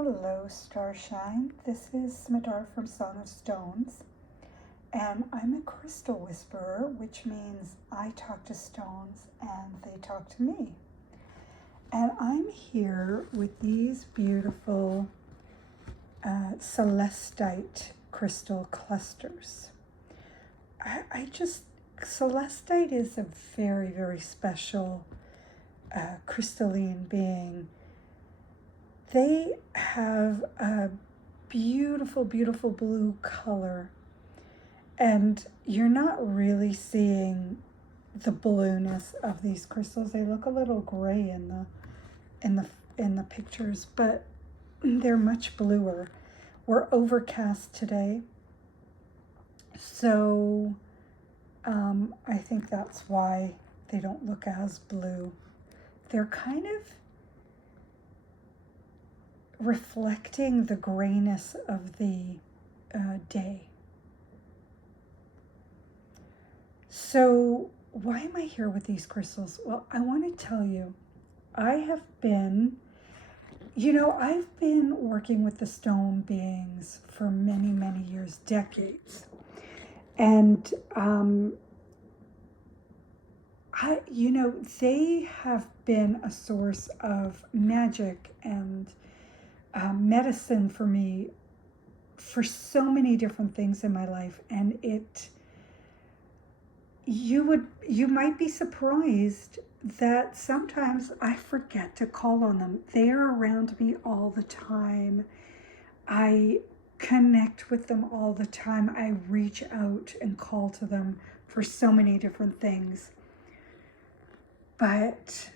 Hello, Starshine. This is Smadar from Song of Stones, and I'm a crystal whisperer, which means I talk to stones and they talk to me. And I'm here with these beautiful Celestite crystal clusters. Celestite is a very, very special crystalline being. They have a beautiful, beautiful blue color, and you're not really seeing the blueness of these crystals. They look a little gray in the pictures, but they're much bluer. We're overcast today, so I think that's why they don't look as blue. They're kind of reflecting the grayness of the day. So why am I here with these crystals? Well, I want to tell you, I've been working with the stone beings for many, many years, decades. And they have been a source of magic and medicine for me for so many different things in my life. And you might be surprised that sometimes I forget to call on them. They are around me all the time. I connect with them all the time. I reach out and call to them for so many different things. But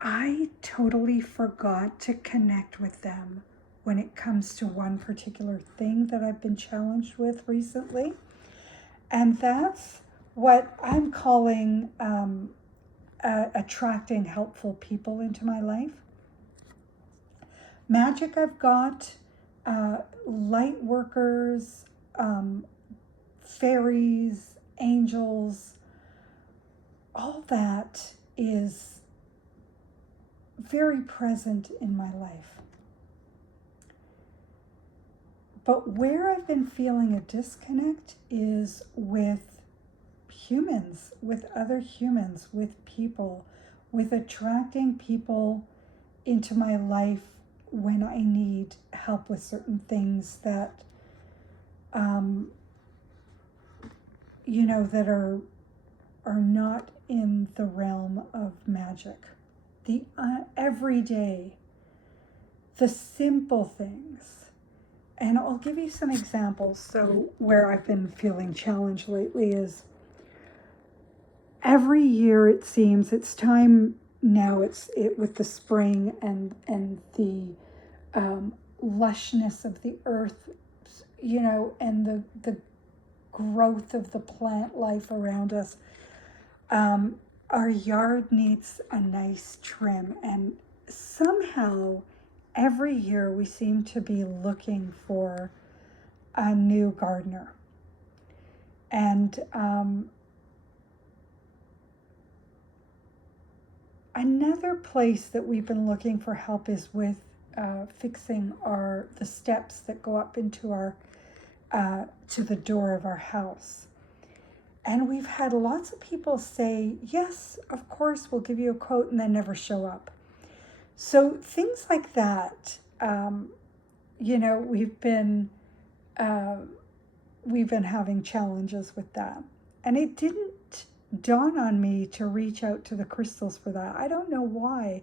I totally forgot to connect with them when it comes to one particular thing that I've been challenged with recently. And that's what I'm calling attracting helpful people into my life. Magic, I've got light workers, fairies, angels, all that is very present in my life. But where I've been feeling a disconnect is with humans, with other humans, with people, with attracting people into my life when I need help with certain things that, that are not in the realm of magic. The everyday, the simple things. And I'll give you some examples. So where I've been feeling challenged lately is every year it seems it's time now. It's with the spring and the lushness of the earth, and the growth of the plant life around us. Our yard needs a nice trim, and somehow every year we seem to be looking for a new gardener. And another place that we've been looking for help is with fixing the steps that go up into our to the door of our house. And we've had lots of people say, yes, of course, we'll give you a quote, and then never show up. So things like that, we've been having challenges with that. And it didn't dawn on me to reach out to the crystals for that. I don't know why,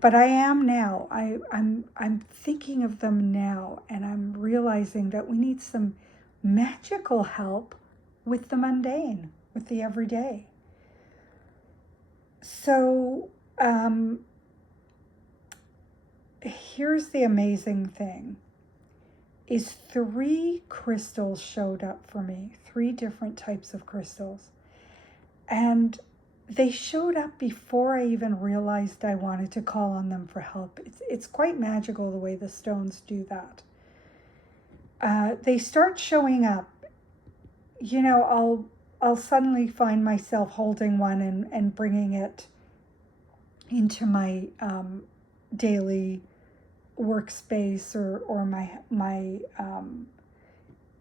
but I am now. I'm thinking of them now, and I'm realizing that we need some magical help with the mundane, with the everyday. So here's the amazing thing, is 3 crystals showed up for me, 3 different types of crystals. And they showed up before I even realized I wanted to call on them for help. It's quite magical the way the stones do that. They start showing up. I'll suddenly find myself holding one and bringing it into my daily workspace or my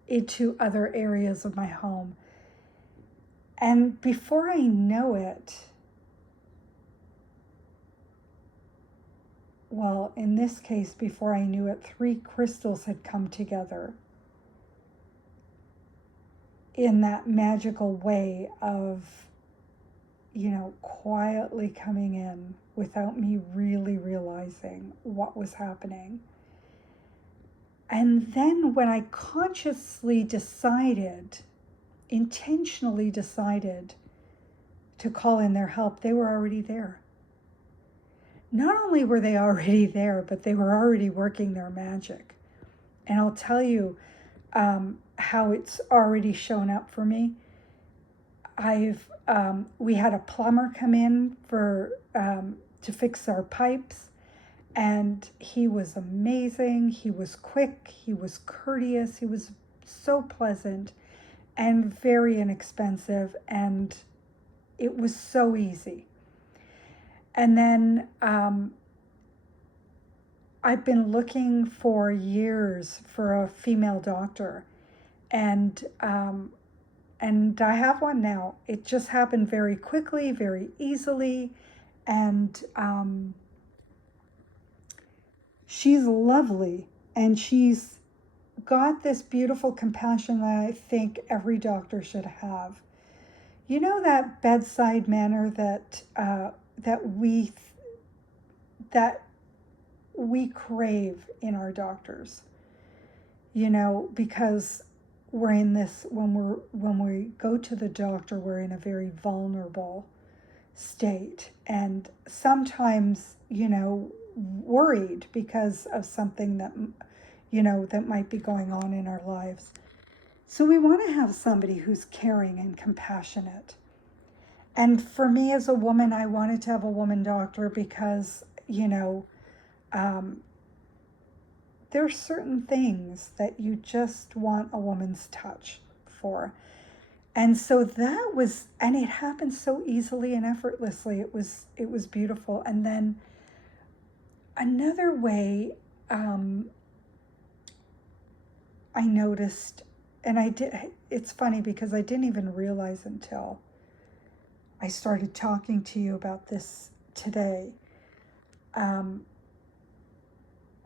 into other areas of my home. And before I know it, well, in this case, before I knew it, 3 crystals had come together in that magical way of, quietly coming in without me really realizing what was happening. And then when I intentionally decided to call in their help, they were already there. Not only were they already there, but they were already working their magic. And I'll tell you how it's already shown up for me. We had a plumber come in to fix our pipes, and he was amazing. He was quick. He was courteous. He was so pleasant and very inexpensive, and it was so easy. And then I've been looking for years for a female doctor, and I have one now. It just happened very quickly, very easily, and she's lovely, and she's got this beautiful compassion that I think every doctor should have. You know, that bedside manner that we crave in our doctors. Because we're in this, when we go to the doctor, we're in a very vulnerable state, and sometimes worried because of something that might be going on in our lives. So we want to have somebody who's caring and compassionate. And for me as a woman, I wanted to have a woman doctor because there's certain things that you just want a woman's touch for. And so and it happened so easily and effortlessly. It was beautiful. And then another way I noticed, and it's funny because I didn't even realize until I started talking to you about this today.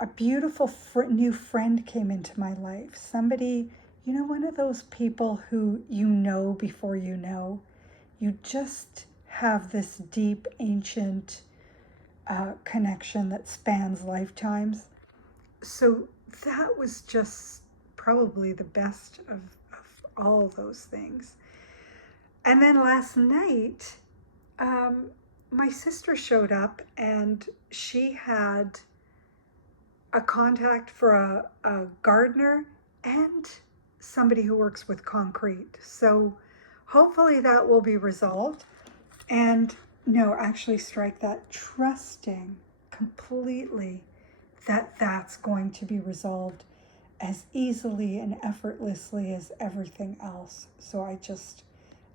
A beautiful new friend came into my life. Somebody, one of those people who before you know. You just have this deep, ancient connection that spans lifetimes. So that was just probably the best of all of those things. And then last night, my sister showed up, and she had a contact for a gardener and somebody who works with concrete. So hopefully that will be resolved. And no, actually strike that, trusting completely that that's going to be resolved as easily and effortlessly as everything else. So I just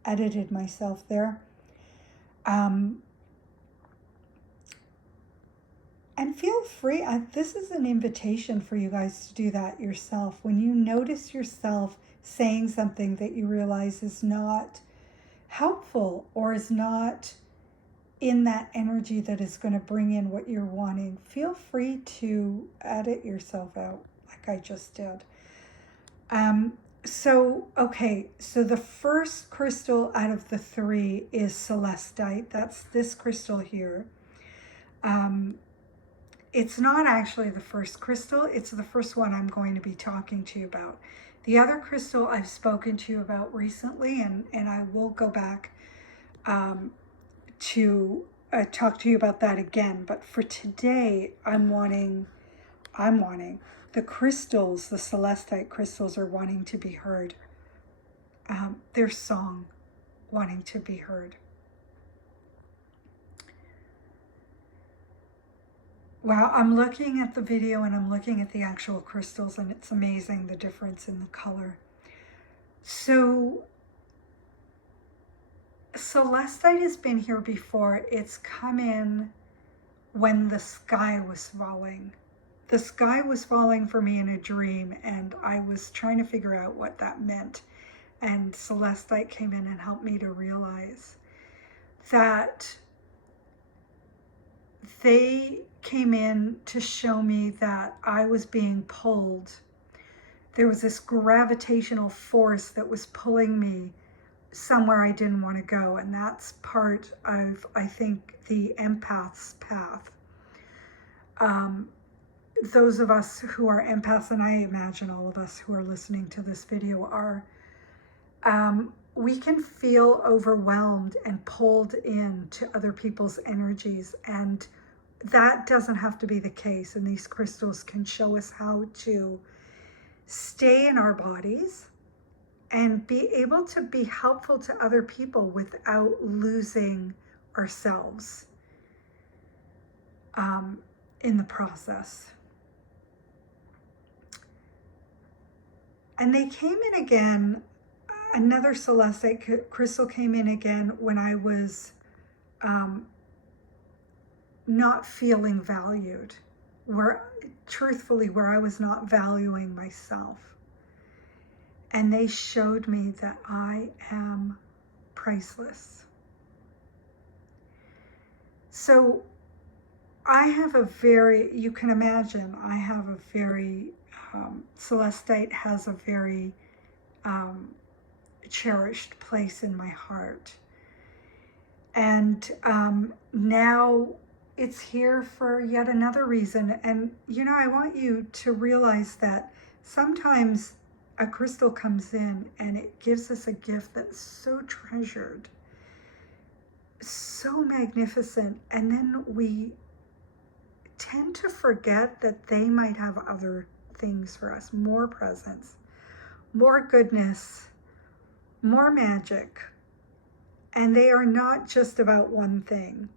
edited myself there. And feel free, this is an invitation for you guys to do that yourself. When you notice yourself saying something that you realize is not helpful or is not in that energy that is going to bring in what you're wanting, feel free to edit yourself out like I just did. So the first crystal out of the 3 is Celestite. That's this crystal here. It's not actually the first crystal. It's the first one I'm going to be talking to you about. The other crystal I've spoken to you about recently, and I will go back to talk to you about that again. But for today, I'm wanting the crystals, the Celestite crystals, are wanting to be heard. Their song wanting to be heard. Wow, I'm looking at the video and I'm looking at the actual crystals, and it's amazing the difference in the color. So Celestite has been here before. It's come in when the sky was falling. the sky was falling for me in a dream, and I was trying to figure out what that meant. And Celestite came in and helped me to realize that they came in to show me that I was being pulled. There was this gravitational force that was pulling me somewhere I didn't want to go. And that's part of, I think, the empath's path. Those of us who are empaths, and I imagine all of us who are listening to this video are, we can feel overwhelmed and pulled into other people's energies. And that doesn't have to be the case. And these crystals can show us how to stay in our bodies and be able to be helpful to other people without losing ourselves in the process. And they came in again. Another Celestite crystal came in again when I was not feeling valued, where I was not valuing myself. And they showed me that I am priceless. So I have you can imagine, I have a very, Celestite has a very cherished place in my heart. And now it's here for yet another reason. And, I want you to realize that sometimes a crystal comes in and it gives us a gift that's so treasured, so magnificent, and then we tend to forget that they might have other things for us, more presence, more goodness, more magic, and they are not just about one thing.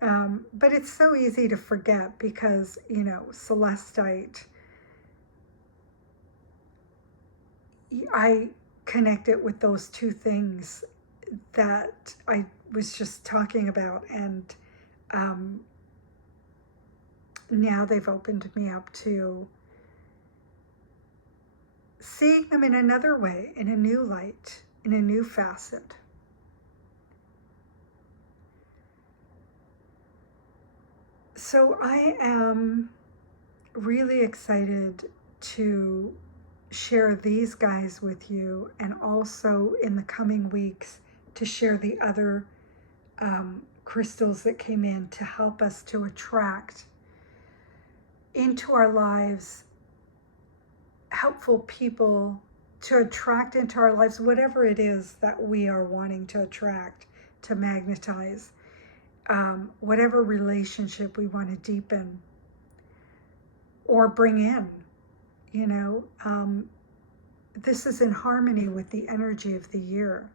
But it's so easy to forget because, Celestite, I connect it with those two things that I was just talking about, and now they've opened me up to seeing them in another way, in a new light, in a new facet. So I am really excited to share these guys with you, and also in the coming weeks to share the other crystals that came in to help us to attract into our lives helpful people, to attract into our lives whatever it is that we are wanting to attract, to magnetize, whatever relationship we want to deepen or bring in. This is in harmony with the energy of the year.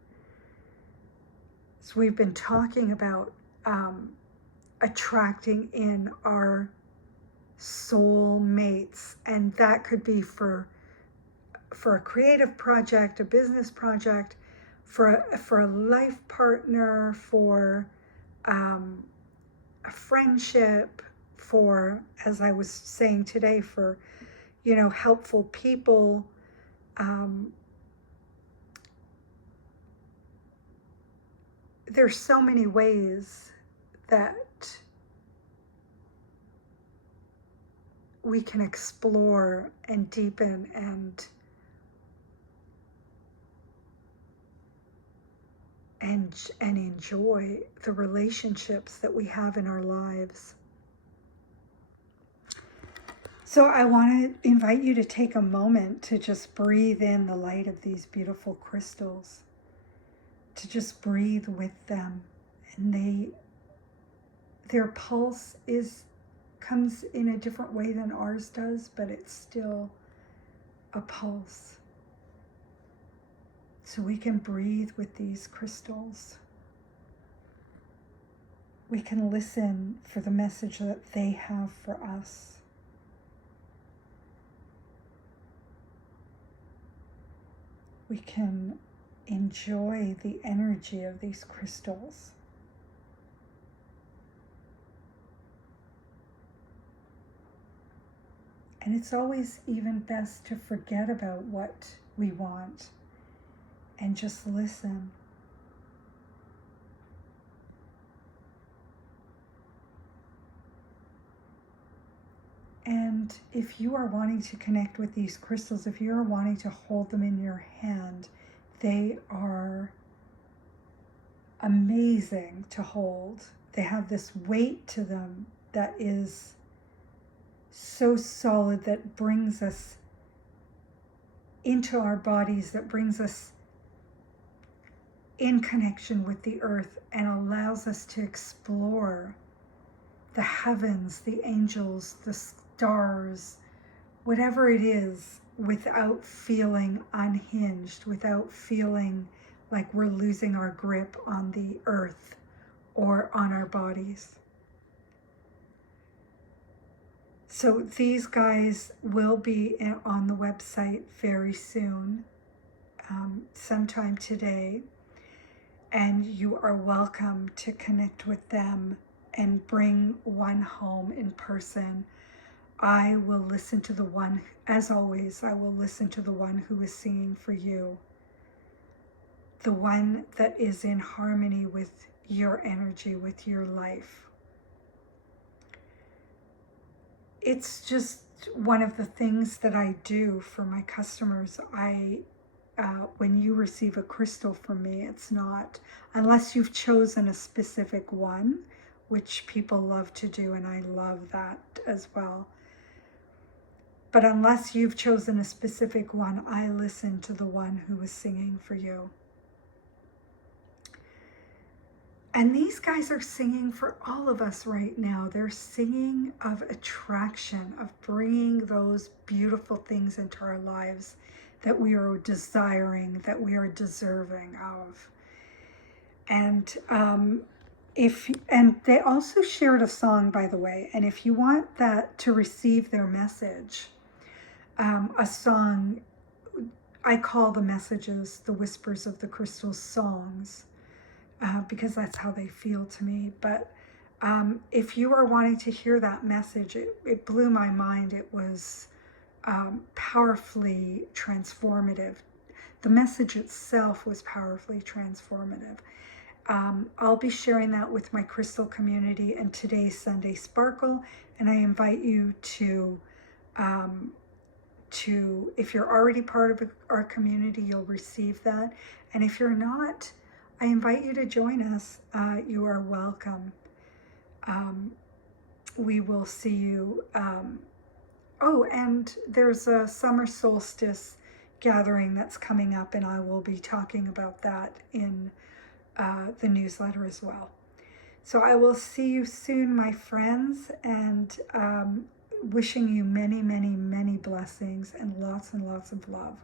So we've been talking about attracting in our soul mates, and that could be for a creative project, a business project, for a life partner, for a friendship, for, as I was saying today, for helpful people. There's so many ways that we can explore and deepen and enjoy the relationships that we have in our lives. So I want to invite you to take a moment to just breathe in the light of these beautiful crystals, to just breathe with them. And their pulse comes in a different way than ours does, but it's still a pulse. So we can breathe with these crystals. We can listen for the message that they have for us. We can enjoy the energy of these crystals. And it's always even best to forget about what we want and just listen. And if you are wanting to connect with these crystals, if you are wanting to hold them in your hand, they are amazing to hold. They have this weight to them that is so solid, that brings us into our bodies, that brings us in connection with the earth and allows us to explore the heavens, the angels, the stars, whatever it is, without feeling unhinged, without feeling like we're losing our grip on the earth or on our bodies. So these guys will be on the website very soon, sometime today, and you are welcome to connect with them and bring one home in person. I will listen to the one, as always, I will listen to the one who is singing for you, the one that is in harmony with your energy, with your life. It's just one of the things that I do for my customers. When you receive a crystal from me, it's not, unless you've chosen a specific one, which people love to do, and I love that as well. But unless you've chosen a specific one, I listen to the one who is singing for you. And these guys are singing for all of us right now. They're singing of attraction, of bringing those beautiful things into our lives that we are desiring, that we are deserving of. And they also shared a song, by the way. And if you want that to receive their message, a song, I call the messages the Whispers of the Crystals songs. Because that's how they feel to me. But if you are wanting to hear that message, it blew my mind. It was powerfully transformative. The message itself was powerfully transformative. I'll be sharing that with my crystal community in today's Sunday Sparkle, and I invite you to, if you're already part of our community, you'll receive that. And if you're not, I invite you to join us. You are welcome. We will see you. And there's a summer solstice gathering that's coming up, and I will be talking about that in the newsletter as well. So I will see you soon, my friends, and wishing you many, many, many blessings and lots of love.